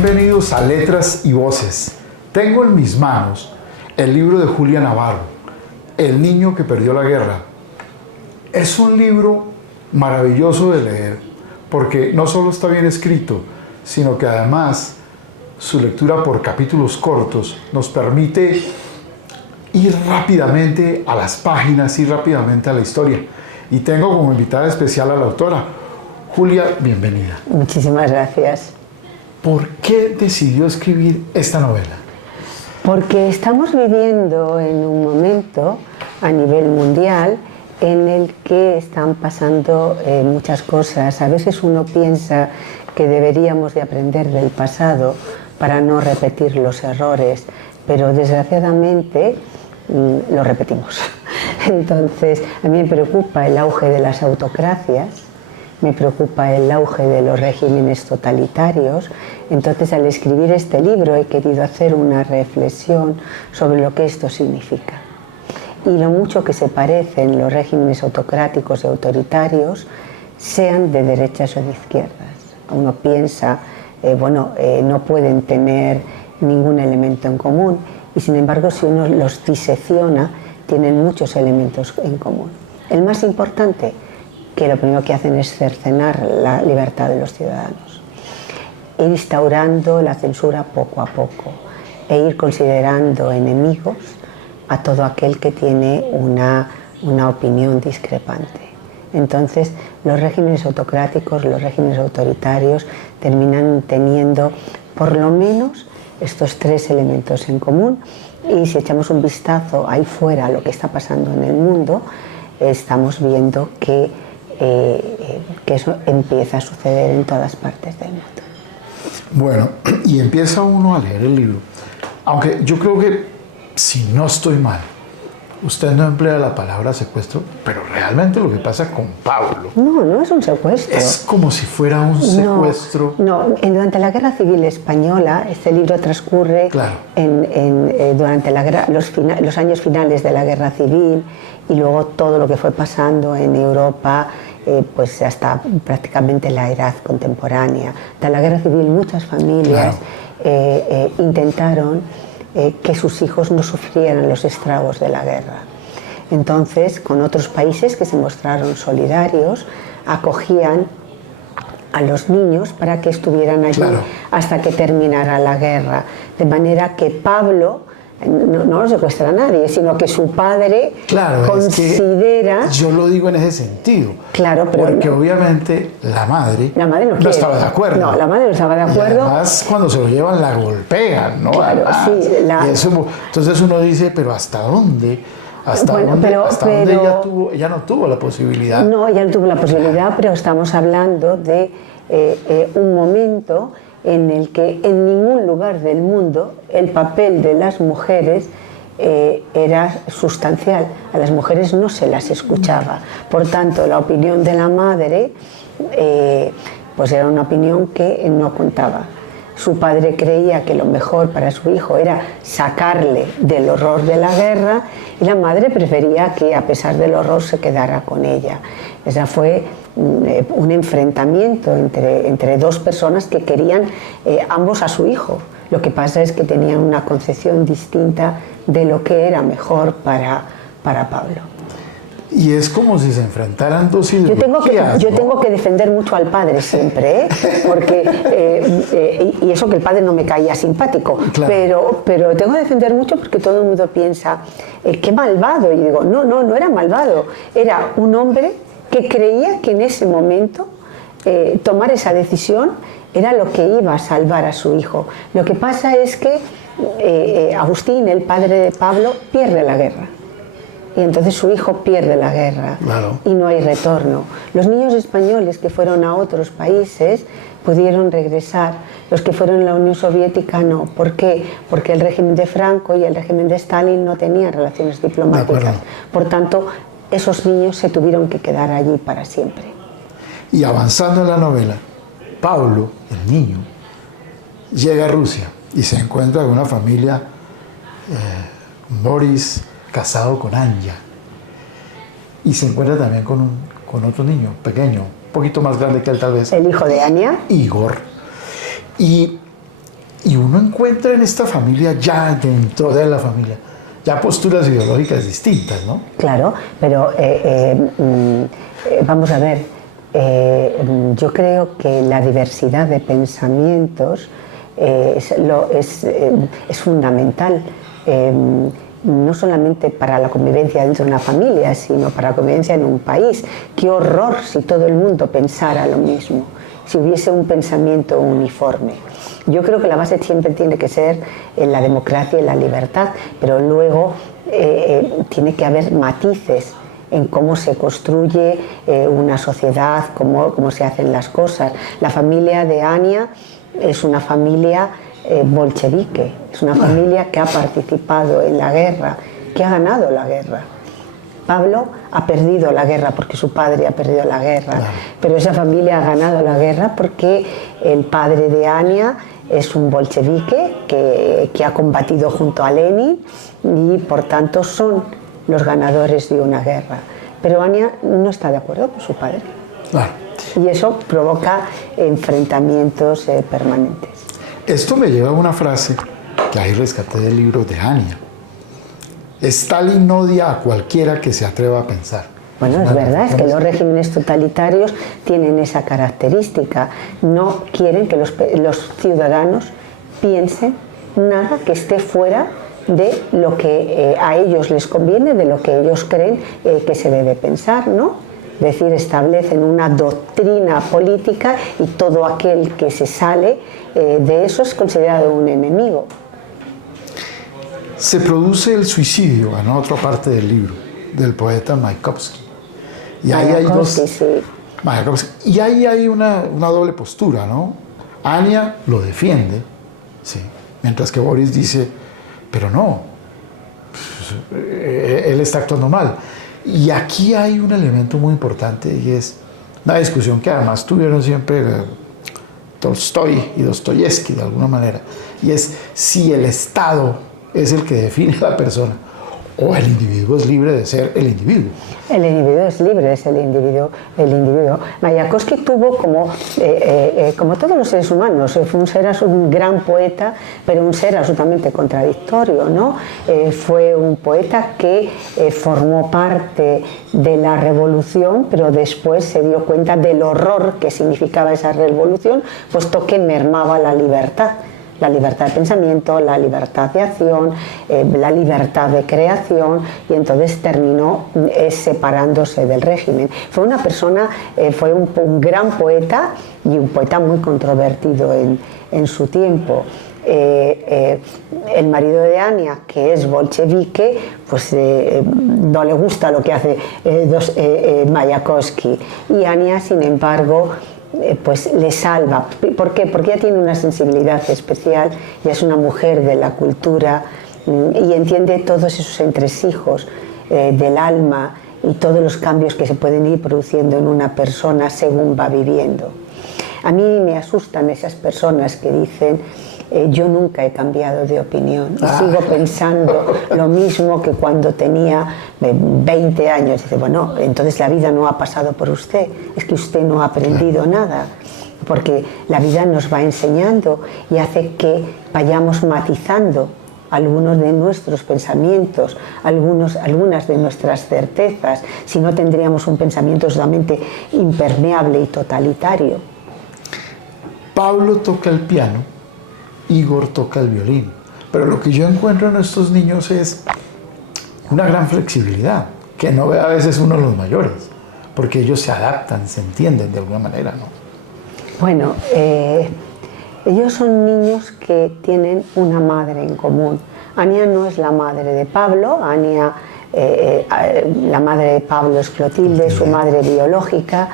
Bienvenidos a Letras y Voces. Tengo en mis manos el libro de Julia Navarro, El niño que perdió la guerra. Es un libro maravilloso de leer, porque no solo está bien escrito, sino que además su lectura por capítulos cortos nos permite ir rápidamente a las páginas, ir rápidamente a la historia. Y tengo como invitada especial a la autora. Julia, bienvenida. Muchísimas gracias. ¿Por qué decidió escribir esta novela? Porque estamos viviendo en un momento a nivel mundial en el que están pasando muchas cosas. A veces uno piensa que deberíamos de aprender del pasado para no repetir los errores, pero desgraciadamente lo repetimos. Entonces, a mí me preocupa el auge de las autocracias, me preocupa el auge de los regímenes totalitarios. Entonces, al escribir este libro he querido hacer una reflexión sobre lo que esto significa y lo mucho que se parecen los regímenes autocráticos y autoritarios, sean de derechas o de izquierdas. Uno piensa, no pueden tener ningún elemento en común, y sin embargo, si uno los disecciona, tienen muchos elementos en común. El más importante, que lo primero que hacen es cercenar la libertad de los ciudadanos, instaurando la censura poco a poco e ir considerando enemigos a todo aquel que tiene una opinión discrepante. Entonces, los regímenes autocráticos, los regímenes autoritarios terminan teniendo por lo menos estos tres elementos en común, y si echamos un vistazo ahí fuera a lo que está pasando en el mundo, estamos viendo que eso empieza a suceder en todas partes del mundo. Bueno, y empieza uno a leer el libro, aunque yo creo que, si no estoy mal, usted no emplea la palabra secuestro, pero realmente lo que pasa con Pablo... No es un secuestro. Es como si fuera un secuestro. No, durante la Guerra Civil Española, este libro transcurre claro, durante los años finales de la Guerra Civil, y luego todo lo que fue pasando en Europa, pues hasta prácticamente la edad contemporánea. Tras la Guerra Civil, muchas familias intentaron que sus hijos no sufrieran los estragos de la guerra. Entonces, con otros países que se mostraron solidarios, acogían a los niños para que estuvieran allí hasta que terminara la guerra. De manera que Pablo no lo secuestra a nadie, sino que su padre considera... Es que yo lo digo en ese sentido. Claro, pero porque obviamente la madre no estaba de acuerdo. No, la madre no estaba de acuerdo. Y además, cuando se lo llevan, la golpean, ¿no? Claro, sí. Y eso, entonces uno dice, pero ¿hasta dónde? ¿Hasta dónde ella no tuvo la posibilidad? No, ella no tuvo la posibilidad, pero estamos hablando de un momento en el que en ningún lugar del mundo el papel de las mujeres era sustancial. A las mujeres no se las escuchaba. Por tanto, la opinión de la madre pues era una opinión que no contaba. Su padre creía que lo mejor para su hijo era sacarle del horror de la guerra, y la madre prefería que, a pesar del horror, se quedara con ella. Esa fue un enfrentamiento entre dos personas que querían ambos a su hijo. Lo que pasa es que tenían una concepción distinta de lo que era mejor para Pablo. Y es como si se enfrentaran dos ideologías. Yo tengo que defender mucho al padre siempre, porque y eso que el padre no me caía simpático, claro. pero tengo que defender mucho porque todo el mundo piensa qué malvado, y digo, no era malvado, era un hombre que creía que en ese momento tomar esa decisión era lo que iba a salvar a su hijo. Lo que pasa es que Agustín, el padre de Pablo, pierde la guerra. Y entonces su hijo pierde la guerra, y no hay retorno. Los niños españoles que fueron a otros países pudieron regresar. Los que fueron a la Unión Soviética no. ¿Por qué? Porque el régimen de Franco y el régimen de Stalin no tenían relaciones diplomáticas. Por tanto, esos niños se tuvieron que quedar allí para siempre. Y avanzando en la novela, Pablo, el niño, llega a Rusia y se encuentra con una familia, Boris casado con Anya, y se encuentra también con otro niño pequeño, un poquito más grande que él tal vez. El hijo de Anya. Igor. Y Y uno encuentra en esta familia, ya dentro de la familia, ya posturas ideológicas distintas, ¿no? Claro, pero vamos a ver, yo creo que la diversidad de pensamientos es fundamental, no solamente para la convivencia dentro de una familia, sino para la convivencia en un país. Qué horror si todo el mundo pensara lo mismo, si hubiese un pensamiento uniforme. Yo creo que la base siempre tiene que ser la democracia y la libertad, pero luego tiene que haber matices en cómo se construye una sociedad, cómo se hacen las cosas. La familia de Ania es una familia bolchevique, es una familia que ha participado en la guerra, que ha ganado la guerra. Pablo ha perdido la guerra porque su padre ha perdido la guerra, claro. Pero esa familia ha ganado la guerra porque el padre de Ania es un bolchevique que ha combatido junto a Lenin y por tanto son los ganadores de una guerra. Pero Ania no está de acuerdo con su padre. Claro. Y eso provoca enfrentamientos permanentes. Esto me lleva a una frase que ahí rescaté del libro de Ania. Stalin odia a cualquiera que se atreva a pensar. Bueno, es verdad, es que los regímenes totalitarios tienen esa característica. No quieren que los ciudadanos piensen nada que esté fuera de lo que a ellos les conviene, de lo que ellos creen que se debe pensar, ¿no? Es decir, establecen una doctrina política y todo aquel que se sale de eso es considerado un enemigo. Se produce el suicidio, en otra parte del libro, del poeta Mayakovsky. Y ahí hay Mayakovsky. Y ahí hay una doble postura, ¿no? Ania lo defiende, sí, mientras que Boris dice, pero no, él está actuando mal. Y aquí hay un elemento muy importante y es una discusión que además tuvieron siempre Tolstoy y Dostoyevsky de alguna manera, y es si el Estado es el que define a la persona o el individuo es libre de ser el individuo. El individuo es libre de ser el individuo. Mayakovsky tuvo, como todos los seres humanos, fue un gran poeta, pero un ser absolutamente contradictorio, ¿no? Fue un poeta que formó parte de la revolución, pero después se dio cuenta del horror que significaba esa revolución, puesto que mermaba la libertad de pensamiento, la libertad de acción, la libertad de creación, y entonces terminó separándose del régimen. Fue una persona, fue un gran poeta y un poeta muy controvertido en su tiempo. El marido de Ania, que es bolchevique, pues no le gusta lo que hace Mayakovsky, y Ania, sin embargo, pues le salva. ¿Por qué? Porque ella tiene una sensibilidad especial, ella es una mujer de la cultura y entiende todos esos entresijos del alma y todos los cambios que se pueden ir produciendo en una persona según va viviendo. A mí me asustan esas personas que dicen yo nunca he cambiado de opinión y sigo pensando lo mismo que cuando tenía 20 años. Dice, bueno, entonces la vida no ha pasado por usted, es que usted no ha aprendido nada, porque la vida nos va enseñando y hace que vayamos matizando algunos de nuestros pensamientos, algunas de nuestras certezas, si no tendríamos un pensamiento solamente impermeable y totalitario. Pablo toca el piano, Igor toca el violín, pero lo que yo encuentro en estos niños es una gran flexibilidad, que no ve a veces uno de los mayores, porque ellos se adaptan, se entienden de alguna manera, ¿no? Bueno, ellos son niños que tienen una madre en común. Ania no es la madre de Pablo, Ania, la madre de Pablo es Clotilde, su madre biológica,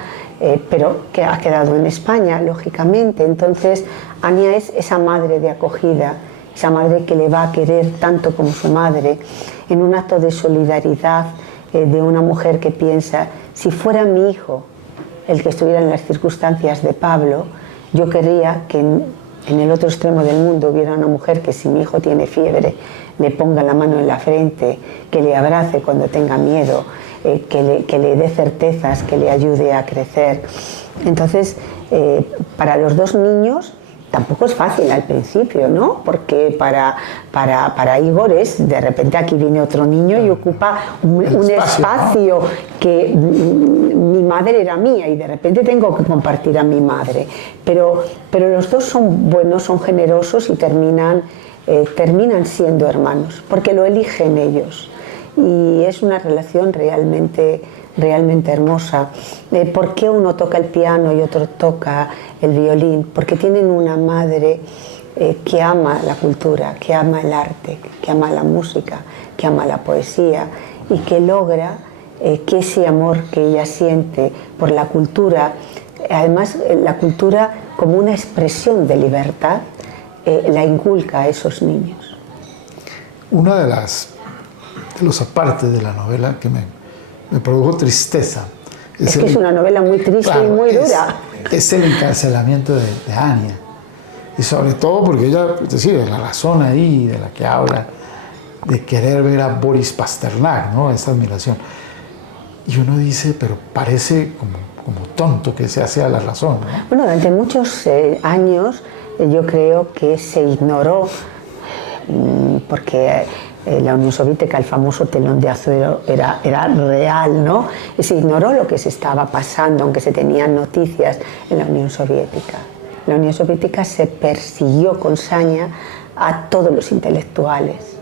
pero que ha quedado en España, lógicamente. Entonces, Ania es esa madre de acogida, esa madre que le va a querer tanto como su madre, en un acto de solidaridad de una mujer que piensa, si fuera mi hijo el que estuviera en las circunstancias de Pablo, yo querría que en el otro extremo del mundo hubiera una mujer que, si mi hijo tiene fiebre, le ponga la mano en la frente, que le abrace cuando tenga miedo, que le dé certezas, que le ayude a crecer. Entonces, para los dos niños, tampoco es fácil al principio, ¿no? Porque para Igor es, de repente aquí viene otro niño y ocupa un espacio, ¿no? Que mi madre era mía y de repente tengo que compartir a mi madre. Pero los dos son buenos, son generosos y terminan siendo hermanos, porque lo eligen ellos. Y es una relación realmente hermosa. ¿Por qué uno toca el piano y otro toca el violín? Porque tienen una madre que ama la cultura, que ama el arte, que ama la música, que ama la poesía y que logra que ese amor que ella siente por la cultura, además la cultura como una expresión de libertad, la inculca a esos niños. Una de los apartes de la novela que me produjo tristeza. Es que es una novela muy triste, claro, y muy dura. Es el encarcelamiento de Anya. Y sobre todo porque ella, es decir, la razón ahí de la que habla, de querer ver a Boris Pasternak, ¿no? Esa admiración. Y uno dice, pero parece como tonto que esa sea la razón, ¿no? Bueno, durante muchos años yo creo que se ignoró, porque la Unión Soviética, el famoso telón de acero, era real, ¿no? Y se ignoró lo que se estaba pasando, aunque se tenían noticias en la Unión Soviética. La Unión Soviética se persiguió con saña a todos los intelectuales,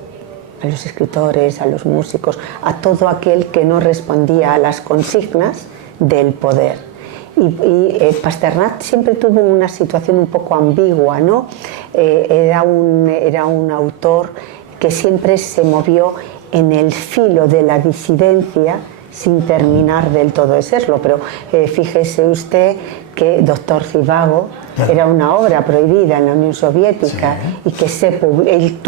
a los escritores, a los músicos, a todo aquel que no respondía a las consignas del poder. Y Pasternak siempre tuvo una situación un poco ambigua, ¿no? Era un autor que siempre se movió en el filo de la disidencia sin terminar del todo de serlo. Pero fíjese usted que Doctor Zhivago era una obra prohibida en la Unión Soviética, sí, y que él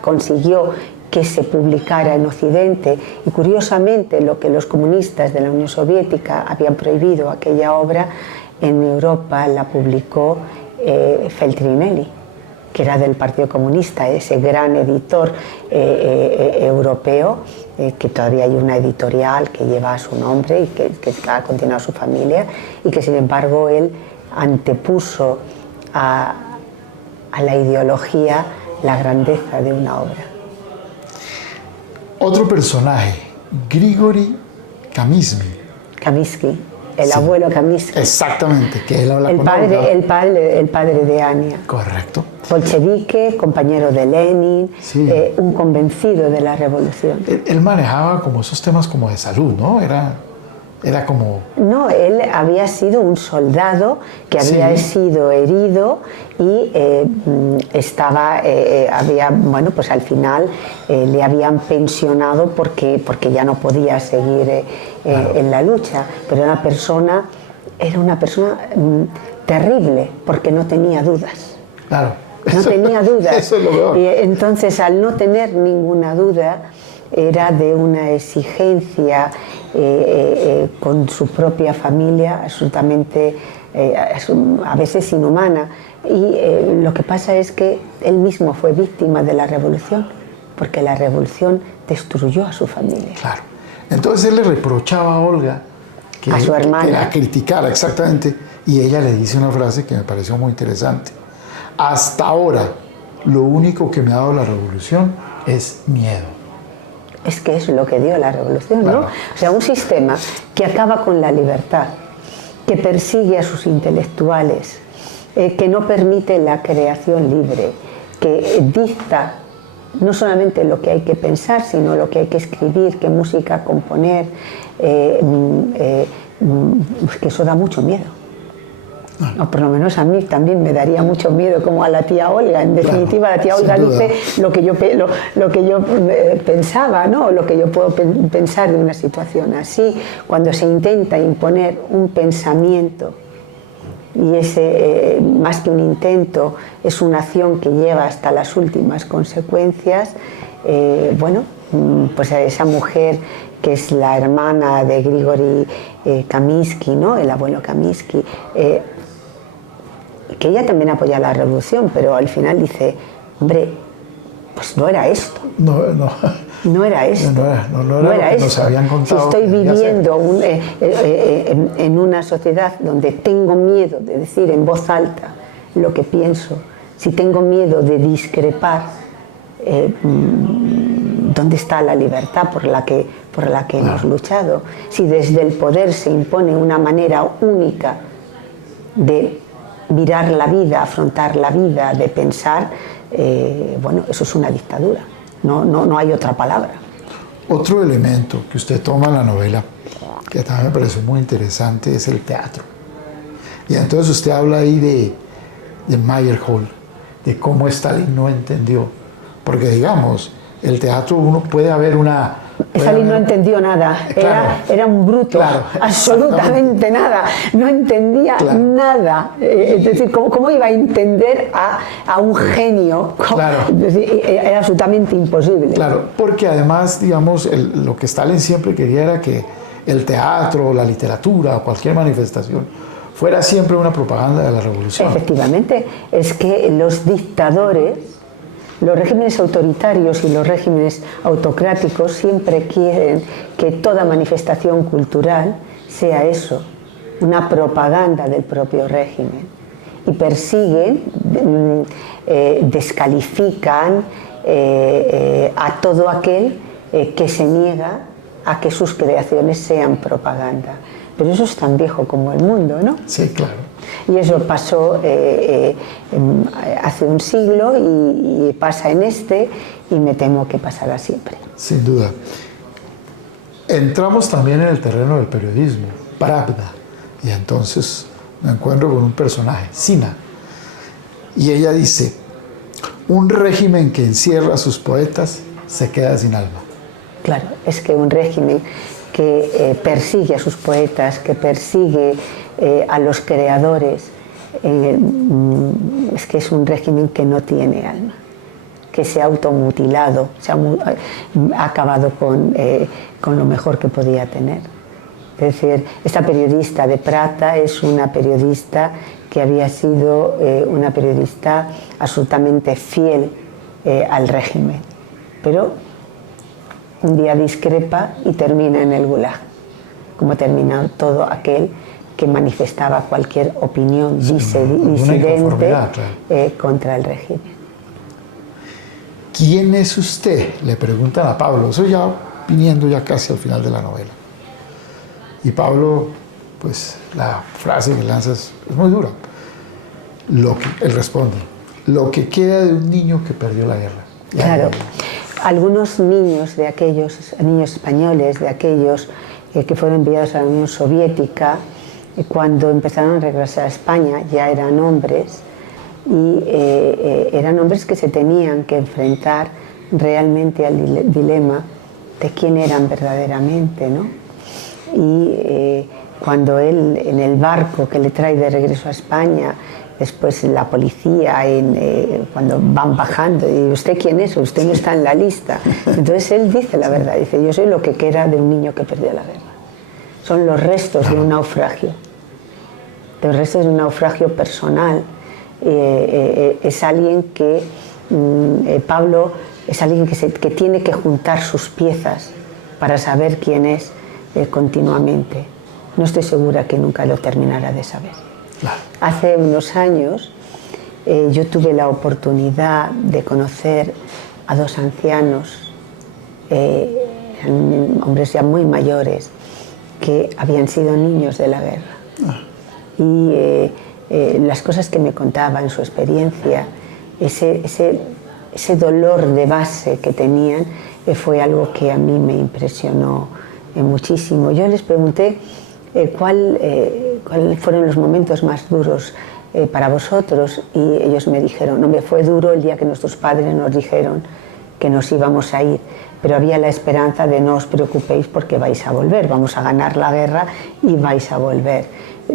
consiguió que se publicara en Occidente, y curiosamente lo que los comunistas de la Unión Soviética habían prohibido, aquella obra, en Europa la publicó Feltrinelli, que era del Partido Comunista, ese gran editor europeo, que todavía hay una editorial que lleva su nombre y que ha continuado su familia, y que sin embargo él antepuso a la ideología la grandeza de una obra. Otro personaje, Grigori Kaminsky, el abuelo Kaminsky. Exactamente, que él habla con el padre de Anya. Correcto. Bolchevique, compañero de Lenin, sí, un convencido de la revolución. Él manejaba como esos temas como de salud, ¿no? Era como... No, él había sido un soldado que había, sí, sido herido y bueno, pues al final le habían pensionado porque ya no podía seguir claro, en la lucha. Pero era una persona terrible porque no tenía dudas. Claro. No tenía dudas. Eso es lo peor. Y entonces, al no tener ninguna duda, era de una exigencia con su propia familia absolutamente, a veces inhumana. Y lo que pasa es que él mismo fue víctima de la revolución, porque la revolución destruyó a su familia. Claro. Entonces él le reprochaba a Olga a su hermana, que la criticara, exactamente, y ella le dice una frase que me pareció muy interesante. Hasta ahora, lo único que me ha dado la revolución es miedo. Es que es lo que dio la revolución, ¿no? Claro. O sea, un sistema que acaba con la libertad, que persigue a sus intelectuales, que no permite la creación libre, que dicta no solamente lo que hay que pensar, sino lo que hay que escribir, qué música componer, que eso da mucho miedo. O por lo menos a mí también me daría mucho miedo, como a la tía Olga. En definitiva, claro, la tía Olga dice lo que yo pensaba, ¿no? Lo que yo puedo pensar de una situación así. Cuando se intenta imponer un pensamiento, y ese, más que un intento, es una acción que lleva hasta las últimas consecuencias, bueno, pues a esa mujer que es la hermana de Grigori Kaminsky, ¿no? El abuelo Kaminsky, que ella también apoya la revolución, pero al final dice, hombre, pues no era esto. No era esto. No era esto. Nos habían contado. Si estoy viviendo en una sociedad donde tengo miedo de decir en voz alta lo que pienso, si tengo miedo de discrepar, ¿dónde está la libertad por la que hemos luchado? Si desde el poder se impone una manera única de mirar la vida, afrontar la vida, de pensar, bueno, eso es una dictadura, no hay otra palabra. Otro elemento que usted toma en la novela, que también me pareció muy interesante, es el teatro. Y entonces usted habla ahí de Meyerhold, de cómo Stalin no entendió. Porque digamos, el teatro uno puede haber una... Stalin no entendió nada, claro, era un bruto, claro, absolutamente nada, no entendía nada. Es decir, ¿cómo iba a entender a un genio? Claro. Es decir, era absolutamente imposible. Claro, porque además, digamos, lo que Stalin siempre quería era que el teatro, la literatura, cualquier manifestación, fuera siempre una propaganda de la revolución. Efectivamente, es que los dictadores, los regímenes autoritarios y los regímenes autocráticos siempre quieren que toda manifestación cultural sea eso, una propaganda del propio régimen. Y persiguen, descalifican a todo aquel que se niega a que sus creaciones sean propaganda. Pero eso es tan viejo como el mundo, ¿no? Sí, claro. Y eso pasó hace un siglo y pasa en este, y me temo que pasará siempre. Sin duda. Entramos también en el terreno del periodismo, Pravda, y entonces me encuentro con un personaje, Sina, y ella dice: un régimen que encierra a sus poetas se queda sin alma. Claro, es que un régimen que persigue a sus poetas, que persigue a los creadores, es que es un régimen que no tiene alma, que se ha automutilado, ha acabado con lo mejor que podía tener. Es decir, esta periodista de Pravda es una periodista que había sido una periodista absolutamente fiel al régimen, pero un día discrepa y termina en el Gulag, como termina todo aquel que manifestaba cualquier opinión disidente contra el régimen. ¿Quién es usted?, le preguntan a Pablo, eso ya viniendo ya casi al final de la novela. Y Pablo, pues la frase que lanza es muy dura. Él responde: lo que queda de un niño que perdió la guerra. Claro. Algunos niños de aquellos, niños españoles, de aquellos que fueron enviados a la Unión Soviética, cuando empezaron a regresar a España ya eran hombres, y eran hombres que se tenían que enfrentar realmente al dilema de quién eran verdaderamente, ¿no? Y cuando él, en el barco que le trae de regreso a España, después la policía, cuando van bajando, y ¿usted quién es? Usted no está en la lista. Entonces él dice la verdad, dice: yo soy lo que queda de un niño que perdió la guerra. Son los restos de un naufragio, los restos de un naufragio personal. Es alguien que, Pablo, es alguien que tiene que juntar sus piezas para saber quién es continuamente. No estoy segura que nunca lo terminará de saber. Hace unos años yo tuve la oportunidad de conocer a dos ancianos, hombres ya muy mayores, que habían sido niños de la guerra. Y las cosas que me contaban, su experiencia, ese dolor de base que tenían, fue algo que a mí me impresionó muchísimo. Yo les pregunté cuáles fueron los momentos más duros para vosotros, y ellos me dijeron: no, me fue duro el día que nuestros padres nos dijeron que nos íbamos a ir, pero había la esperanza de no os preocupéis porque vais a volver, vamos a ganar la guerra y vais a volver.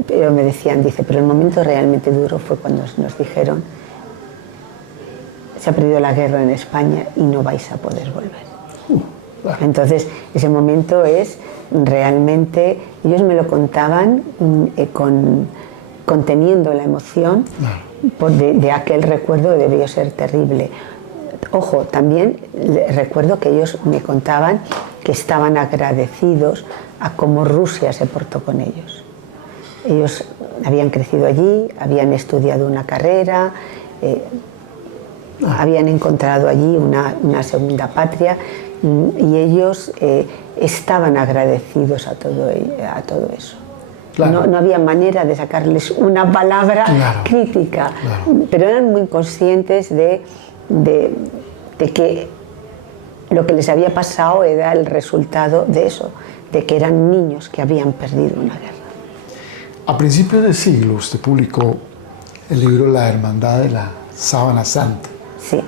Pero me decían, pero el momento realmente duro fue cuando nos dijeron: se ha perdido la guerra en España y no vais a poder volver. Entonces, ese momento es realmente, ellos me lo contaban conteniendo la emoción de aquel recuerdo que debió ser terrible. Ojo, también recuerdo que ellos me contaban que estaban agradecidos a cómo Rusia se portó con ellos. Ellos habían crecido allí, habían estudiado una carrera, habían encontrado allí una segunda patria, y ellos estaban agradecidos a todo eso. Claro. No había manera de sacarles una palabra crítica, pero eran muy conscientes de que lo que les había pasado era el resultado de eso, de que eran niños que habían perdido una guerra. A principios de siglo usted publicó el libro La Hermandad de la Sábana Santa. Sí,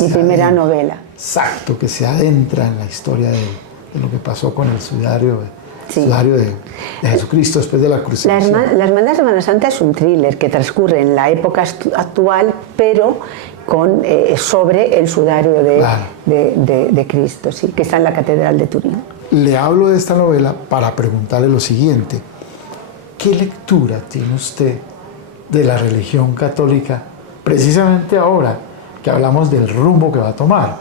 mi primera novela. Exacto, que se adentra en la historia de lo que pasó con el sudario de Jesucristo después de la crucifixión. La Hermandad de Sábana Santa es un thriller que transcurre en la época actual, pero sobre el sudario de Cristo, sí, que está en la Catedral de Turín. Le hablo de esta novela para preguntarle lo siguiente: ¿qué lectura tiene usted de la religión católica precisamente ahora que hablamos del rumbo que va a tomar?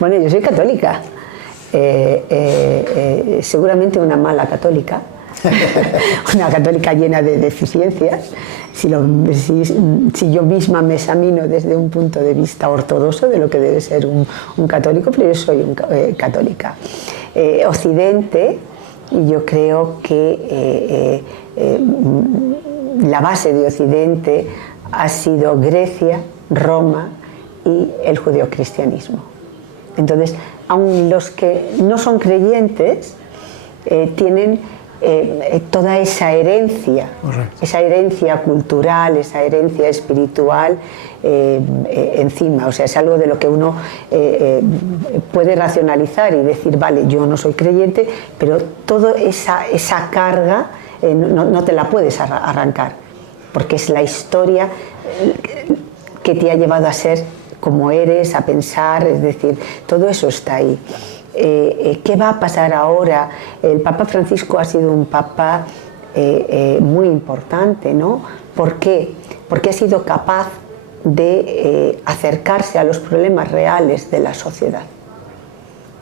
Bueno, yo soy católica, seguramente una mala católica, una católica llena de deficiencias. Si yo misma me examino desde un punto de vista ortodoxo de lo que debe ser un católico, pero yo soy católica. Occidente, y yo creo que la base de Occidente ha sido Grecia, Roma y el judeocristianismo. Entonces, aun los que no son creyentes tienen toda esa herencia cultural, esa herencia espiritual encima. O sea, es algo de lo que uno puede racionalizar y decir, vale, yo no soy creyente, pero toda esa carga no te la puedes arrancar, porque es la historia que te ha llevado a ser como eres, a pensar, es decir, todo eso está ahí. ¿Qué va a pasar ahora? El Papa Francisco ha sido un papa muy importante, ¿no? ¿Por qué? Porque ha sido capaz de acercarse a los problemas reales de la sociedad.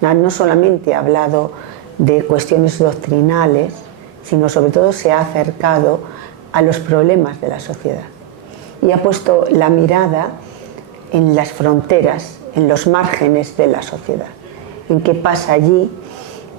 No solamente ha hablado de cuestiones doctrinales, sino sobre todo se ha acercado a los problemas de la sociedad y ha puesto la mirada en las fronteras, en los márgenes de la sociedad, en qué pasa allí.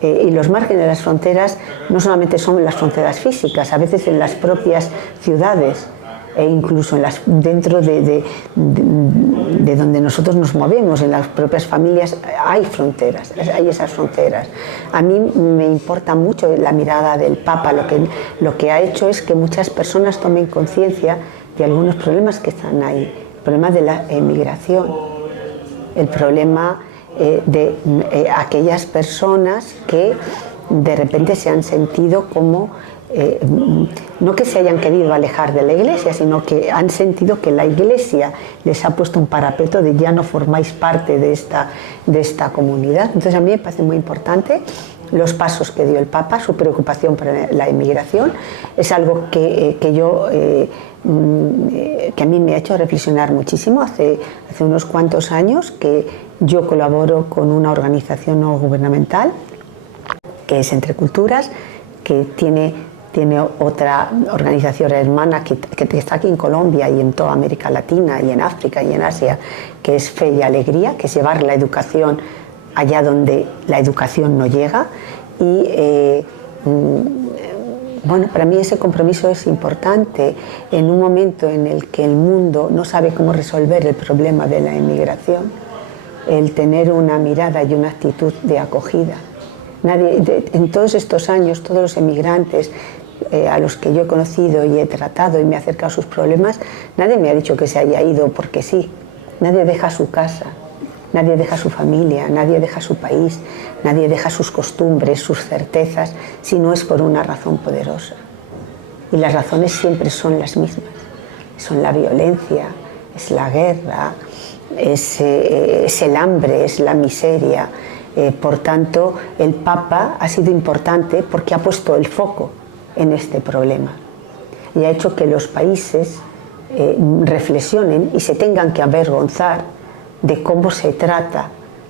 Y los márgenes de las fronteras no solamente son las fronteras físicas, a veces en las propias ciudades e incluso dentro de donde nosotros nos movemos, en las propias familias hay fronteras, hay esas fronteras. A mí me importa mucho la mirada del Papa, lo que ha hecho es que muchas personas tomen conciencia de algunos problemas que están ahí, el problema de la emigración, el problema de aquellas personas que de repente se han sentido como, no que se hayan querido alejar de la Iglesia, sino que han sentido que la Iglesia les ha puesto un parapeto de ya no formáis parte de esta comunidad. Entonces a mí me parece muy importante los pasos que dio el Papa, su preocupación por la inmigración. Es algo que a mí me ha hecho reflexionar muchísimo. Hace unos cuantos años que yo colaboro con una organización no gubernamental que es Entre Culturas, que tiene otra organización hermana que está aquí en Colombia y en toda América Latina y en África y en Asia, que es Fe y Alegría, que es llevar la educación allá donde la educación no llega. Y bueno, para mí ese compromiso es importante en un momento en el que el mundo no sabe cómo resolver el problema de la inmigración, el tener una mirada y una actitud de acogida. En todos estos años, todos los emigrantes a los que yo he conocido y he tratado y me he acercado a sus problemas, nadie me ha dicho que se haya ido porque sí. Nadie deja su casa, nadie deja su familia, nadie deja su país, nadie deja sus costumbres, sus certezas, si no es por una razón poderosa. Y las razones siempre son las mismas. Son la violencia, es la guerra, es el hambre, es la miseria. Por tanto, el Papa ha sido importante porque ha puesto el foco en este problema y ha hecho que los países reflexionen y se tengan que avergonzar de cómo se trata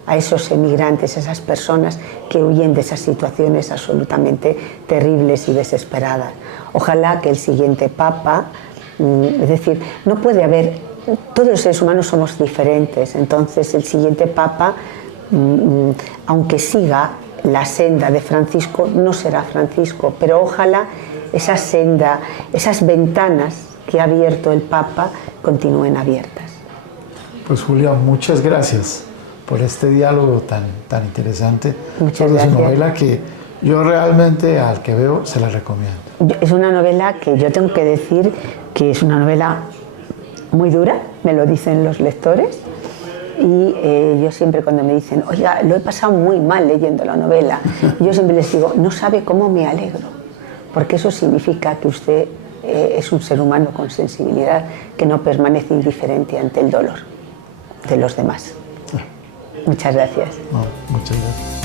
a esos emigrantes, a esas personas que huyen de esas situaciones absolutamente terribles y desesperadas. Ojalá que el siguiente Papa, es decir, no puede haber, todos los seres humanos somos diferentes, entonces el siguiente Papa, aunque siga la senda de Francisco, no será Francisco, pero ojalá esa senda, esas ventanas que ha abierto el Papa continúen abiertas. Pues Julia, muchas gracias por este diálogo tan interesante. Muchas gracias. Es una novela que yo realmente al que veo se la recomiendo. Es una novela que yo tengo que decir que es una novela muy dura, me lo dicen los lectores, y yo siempre cuando me dicen, oiga, lo he pasado muy mal leyendo la novela, yo siempre les digo, no sabe cómo me alegro, porque eso significa que usted es un ser humano con sensibilidad que no permanece indiferente ante el dolor de los demás. Muchas gracias. No, muchas gracias.